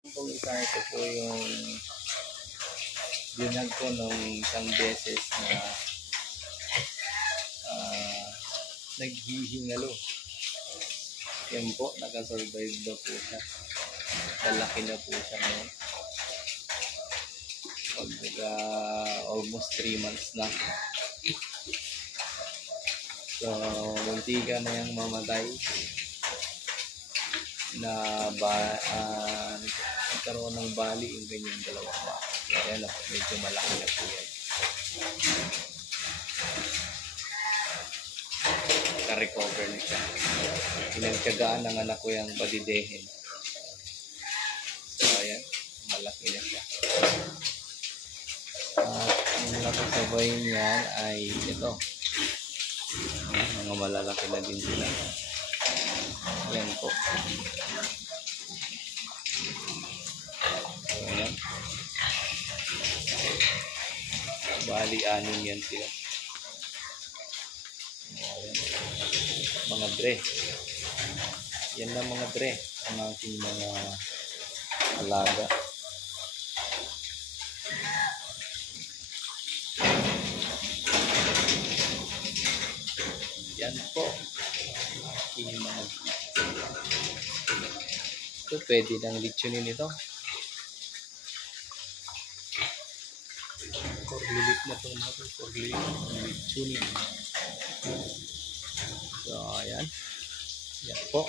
Kung isa ito po yung binag ko nung isang beses na naghihingalo. Yan po, nakasurvive na po siya. Malaki na po siya ngayon. Pagka almost 3 months na. So, muntika na yung mamatay na nagkaroon ng bali yung ganyang dalawang ba. Ayan o, medyo malaki na po yan. Naka-recover na siya. Pinagkagaan ng anak ko yung badidehin. So, ayan, malaki na siya. At yung nakasabay niyan ay ito. Mga malalaki na din sila. Ayan po. Ayan. Bali, 6 yan sila. Ayan. Mga dre. Yan lang mga dre. Ang aking mga alaga. Yan po. Aking mga ito, pwede nang litsunin ito. Forklift na itong mga ito. Forklift. Litsunin. So, ayan. Yan po.